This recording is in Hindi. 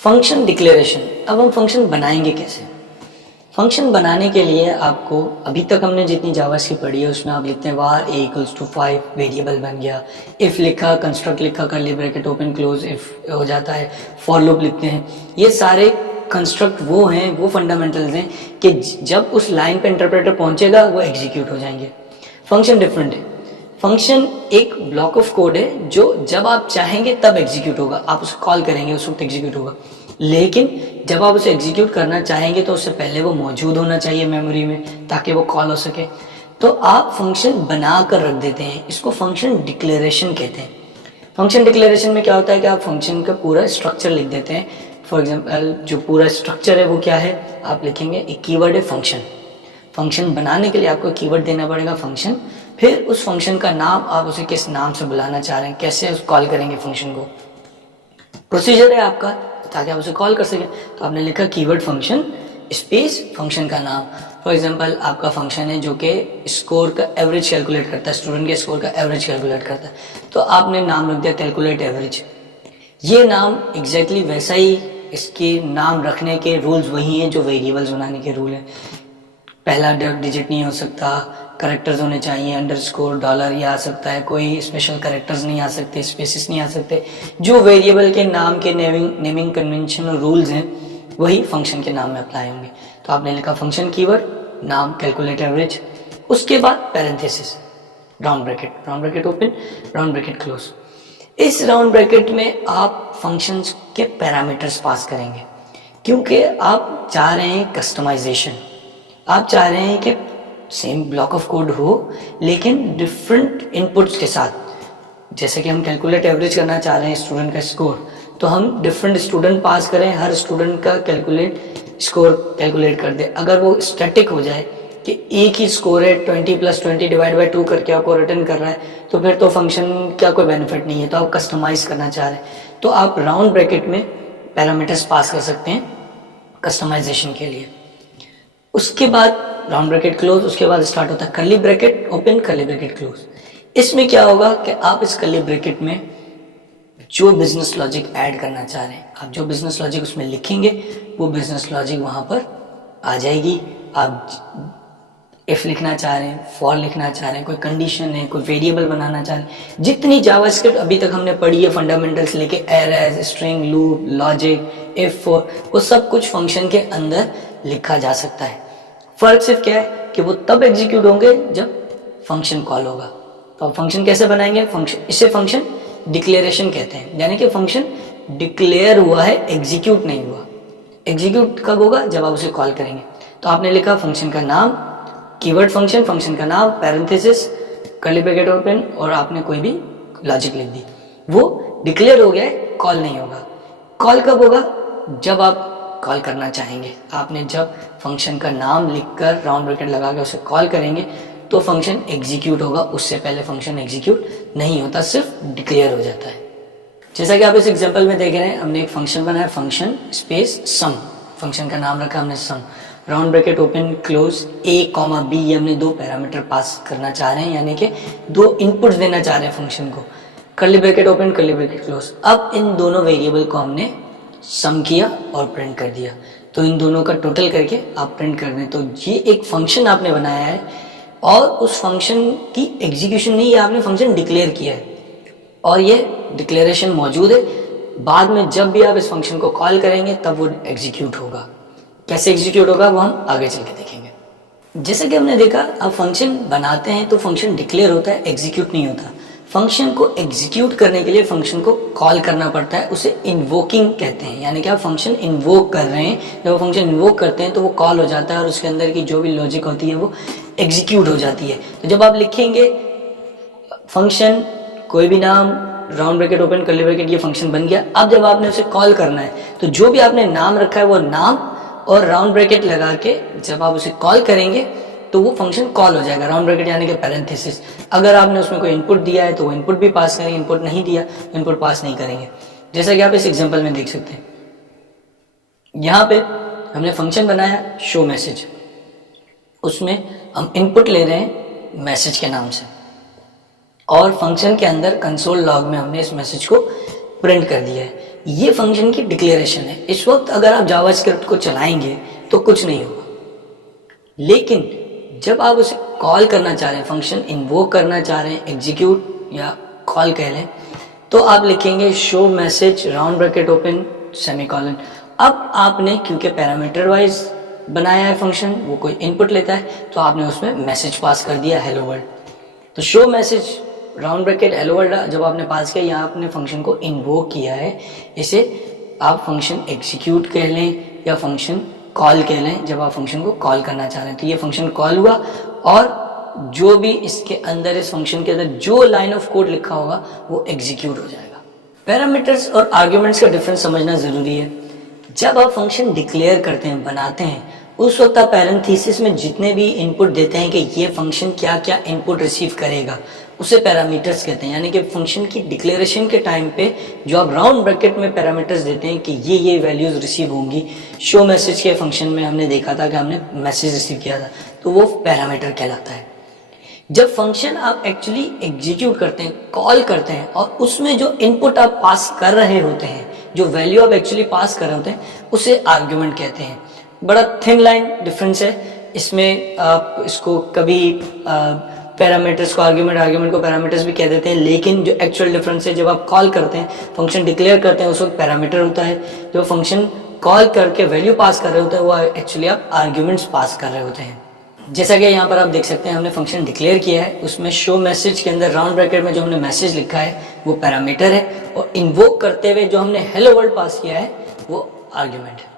Function declaration. अब हम फंक्शन बनाएंगे कैसे? फंक्शन बनाने के लिए आपको अभी तक हमने जितनी जावास्क्रिप्ट पढ़ी है उसमें आप लिखते हैं var a equals to 5 variable बन गया, इफ लिखा, कंस्ट्रक्ट लिखा, curly bracket open close, if हो जाता है, फॉर लूप लिखते हैं। ये सारे कंस्ट्रक्ट वो हैं, वो फंडामेंटल्स हैं कि जब उस लाइन पे इंटरप्रेटर पहुंचेगा वो एग्जीक्यूट हो जाएंगे। फंक्शन डिफरेंट है। फंक्शन एक ब्लॉक ऑफ कोड है जो जब आप चाहेंगे तब एग्जीक्यूट होगा, आप उसे कॉल करेंगे उस वक्त एग्जीक्यूट होगा। लेकिन जब आप उसे एग्जीक्यूट करना चाहेंगे तो उससे पहले वो मौजूद होना चाहिए मेमोरी में ताकि वो कॉल हो सके। तो आप फंक्शन बना कर रख देते हैं, इसको फंक्शन डिक्लेरेशन कहते हैं। फंक्शन डिक्लेरेशन में क्या होता है कि आप फंक्शन का पूरा स्ट्रक्चर लिख देते हैं। फॉर एग्जाम्पल जो पूरा स्ट्रक्चर है वो क्या है, आप लिखेंगे एक कीवर्ड है फंक्शन। फंक्शन बनाने के लिए आपको कीवर्ड देना पड़ेगा फंक्शन, फिर उस फंक्शन का नाम, आप उसे किस नाम से बुलाना चाह रहे हैं, कैसे उस कॉल करेंगे फंक्शन को, प्रोसीजर है आपका ताकि आप उसे कॉल कर सकें। तो आपने लिखा कीवर्ड फंक्शन स्पेस फंक्शन का नाम। फॉर एग्जांपल आपका फंक्शन है जो कि स्कोर का एवरेज कैलकुलेट करता है, स्टूडेंट के स्कोर का एवरेज कैलकुलेट करता है, तो आपने नाम रख दिया कैलकुलेट एवरेज। ये नाम एग्जैक्टली वैसा ही, इसके नाम रखने के रूल्स वही हैं जो वेरिएबल्स बनाने के रूल हैं। पहला डिजिट नहीं हो सकता, करेक्टर्स होने चाहिए, अंडरस्कोर, डॉलर ये आ सकता है, कोई स्पेशल करेक्टर्स नहीं आ सकते, स्पेसिस नहीं आ सकते। जो वेरिएबल के नाम के नेमिंग कन्वेंशन और रूल्स हैं वही फंक्शन के नाम में अप्लाई होंगे। तो आपने लिखा फंक्शन कीवर्ड, नाम कैलकुलेट एवरेज, उसके बाद parenthesis, round bracket open, round bracket close. इस राउंड ब्रैकेट में आप फंक्शंस के पैरामीटर्स पास करेंगे क्योंकि आप चाह रहे हैं कस्टमाइजेशन। आप चाह रहे हैं कि सेम ब्लॉक ऑफ कोड हो लेकिन डिफरेंट इनपुट्स के साथ। जैसे कि हम कैलकुलेट एवरेज करना चाह रहे हैं स्टूडेंट का स्कोर, तो हम डिफरेंट स्टूडेंट पास करें, हर स्टूडेंट का स्कोर कैलकुलेट कर दे। अगर वो स्टैटिक हो जाए कि एक ही स्कोर है 20 + 20 / 2 करके आपको रिटर्न कर रहा है, तो फिर तो फंक्शन का कोई बेनिफिट नहीं है। तो आप कस्टमाइज करना चाह रहे हैं तो आप राउंड ब्रैकेट में पैरामीटर्स पास कर सकते हैं कस्टमाइजेशन के लिए। उसके बाद राउंड ब्रैकेट क्लोज, उसके बाद स्टार्ट होता है curly bracket open, curly bracket close. इसमें क्या होगा कि आप इस कर्ली ब्रैकेट में जो बिजनेस लॉजिक ऐड करना चाह रहे हैं, आप जो बिजनेस लॉजिक उसमें लिखेंगे वो बिजनेस लॉजिक वहां पर आ जाएगी। आप इफ लिखना चाह रहे हैं, फॉर लिखना चाह रहे हैं, कोई कंडीशन है, कोई वेरिएबल बनाना चाह रहे हैं, जितनी जावास्क्रिप्ट अभी तक हमने पढ़ी है फंडामेंटल्स लेके, arrays, string, loop, logic, if, for, वो सब कुछ फंक्शन के अंदर लिखा जा सकता है। फर्क सिर्फ क्या है कि वो तब एग्जीक्यूट होंगे जब फंक्शन कॉल होगा। तो आप फंक्शन कैसे बनाएंगे? इसे फंक्शन डिक्लेरेशन कहते हैं, यानी कि फंक्शन डिक्लेयर हुआ है, एग्जीक्यूट नहीं हुआ। एग्जीक्यूट कब होगा? जब आप उसे कॉल करेंगे। तो आपने लिखा फंक्शन का नाम, कीवर्ड फंक्शन, फंक्शन का नाम, पैरेंथेसिस, कर्ली ब्रैकेट ओपन, और आपने कोई भी लॉजिक लिख दी। वो डिक्लेयर हो गया है, कॉल नहीं होगा। कॉल कब होगा? जब आप कॉल करना चाहेंगे। आपने जब फंक्शन का नाम लिखकर राउंड ब्रैकेट लगा के उसे कॉल करेंगे तो फंक्शन एग्जीक्यूट होगा, उससे पहले फंक्शन एग्जीक्यूट नहीं होता, सिर्फ डिक्लेयर हो जाता है। जैसा कि आप इस एग्जांपल में देख रहे हैं, हमने एक फंक्शन बनाया फंक्शन स्पेस सम, फंक्शन का नाम रखा हमने sum, round bracket open close, a, b, ये हमने दो पैरामीटर पास करना चाह रहे हैं, यानी कि दो इनपुट्स देना चाह रहे हैं फंक्शन को, curly bracket open, curly bracket close. अब इन दोनों वेरिएबल को हमने सम किया और प्रिंट कर दिया, तो इन दोनों का टोटल करके आप प्रिंट कर दें। तो ये एक फंक्शन आपने बनाया है और उस फंक्शन की एग्जीक्यूशन नहीं है, आपने फंक्शन डिक्लेयर किया है और ये डिक्लेरेशन मौजूद है। बाद में जब भी आप इस फंक्शन को कॉल करेंगे तब वो एग्जीक्यूट होगा। कैसे एग्जीक्यूट होगा वो हम आगे चल के देखेंगे। जैसे कि हमने देखा, आप फंक्शन बनाते हैं तो फंक्शन डिक्लेयर होता है, एग्जीक्यूट नहीं होता। फंक्शन को एग्जीक्यूट करने के लिए फंक्शन को कॉल करना पड़ता है, उसे इन्वोकिंग कहते हैं, यानी कि आप फंक्शन इन्वोक कर रहे हैं। जब वो फंक्शन इन्वोक करते हैं तो वो कॉल हो जाता है और उसके अंदर की जो भी लॉजिक होती है वो एग्जीक्यूट हो जाती है। तो जब आप लिखेंगे फंक्शन, कोई भी नाम, round bracket open, curly bracket, ये फंक्शन बन गया। अब जब आपने उसे कॉल करना है तो जो भी आपने नाम रखा है वो नाम और राउंड ब्रैकेट लगा के जब आप उसे कॉल करेंगे तो वो फंक्शन कॉल हो जाएगा। राउंड ब्रैकेट यानी कि पैरेंथेसिस, अगर आपने उसमें कोई इनपुट दिया है तो वो इनपुट भी पास करेंगे, इनपुट नहीं दिया इनपुट पास नहीं करेंगे। जैसा कि आप इस एग्जांपल में देख सकते हैं, यहाँ पे हमने फंक्शन बनाया शो मैसेज, उसमें हम इनपुट ले रहे हैं मैसेज के नाम से और फंक्शन के अंदर कंसोल लॉग में हमने इस मैसेज को प्रिंट कर दिया है। ये फंक्शन की डिक्लेरेशन है। इस वक्त अगर आप जावास्क्रिप्ट को चलाएंगे तो कुछ नहीं होगा, लेकिन जब आप उसे कॉल करना चाह रहे हैं, फंक्शन इन्वोक करना चाह रहे हैं, एग्जीक्यूट या कॉल कह लें, तो आप लिखेंगे show message round bracket open semicolon. अब आपने क्योंकि पैरामीटर वाइज बनाया है फंक्शन, वो कोई इनपुट लेता है, तो आपने उसमें मैसेज पास कर दिया हेलो वर्ल्ड। तो show message round bracket hello world जब आपने पास किया, यहाँ आपने फंक्शन को इन्वोक किया है। इसे आप फंक्शन एग्जीक्यूट कह लें या फंक्शन कॉल कह लें जब आप फंक्शन को कॉल करना चाह रहे हैं। तो ये फंक्शन कॉल हुआ और जो भी इसके अंदर, इस फंक्शन के अंदर जो लाइन ऑफ कोड लिखा होगा वो एग्जीक्यूट हो जाएगा। पैरामीटर्स और आर्ग्यूमेंट्स का डिफरेंस समझना ज़रूरी है। जब आप फंक्शन डिक्लेयर करते हैं, बनाते हैं, उस वक्त आप पैरेंथेसिस में जितने भी इनपुट देते हैं कि ये फंक्शन क्या क्या इनपुट रिसीव करेगा, उसे पैरामीटर्स कहते हैं। यानी कि फंक्शन की डिक्लेरेशन के टाइम पे जो आप राउंड ब्रैकेट में पैरामीटर्स देते हैं कि ये वैल्यूज रिसीव होंगी। शो मैसेज के फंक्शन में हमने देखा था कि हमने मैसेज रिसीव किया था, तो वो पैरामीटर कहलाता है। जब फंक्शन आप एक्चुअली एग्जीक्यूट करते हैं, कॉल करते हैं, और उसमें जो इनपुट आप पास कर रहे होते हैं, जो वैल्यू आप एक्चुअली पास कर रहे होते हैं, उसे आर्ग्यूमेंट कहते हैं। बड़ा थिन लाइन डिफरेंस है इसमें। आप इसको कभी पैरामीटर्स को आर्ग्यूमेंट को पैरामीटर्स भी कह देते हैं, लेकिन जो एक्चुअल डिफरेंस है, जब आप कॉल करते हैं, फंक्शन डिक्लेयर करते हैं, उस वक्त पैरामीटर होता है। जब फंक्शन कॉल करके वैल्यू पास कर रहे होते हैं, वो एक्चुअली आप आर्ग्यूमेंट्स पास कर रहे होते हैं। जैसा कि यहाँ पर आप देख सकते हैं, हमने फंक्शन डिक्लेयर किया है, उसमें शो मैसेज के अंदर राउंड ब्रैकेट में जो हमने मैसेज लिखा है वो पैरामीटर है, और इन्वोक करते हुए जो हमने हेलो वर्ल्ड पास किया है वो आर्ग्यूमेंट है।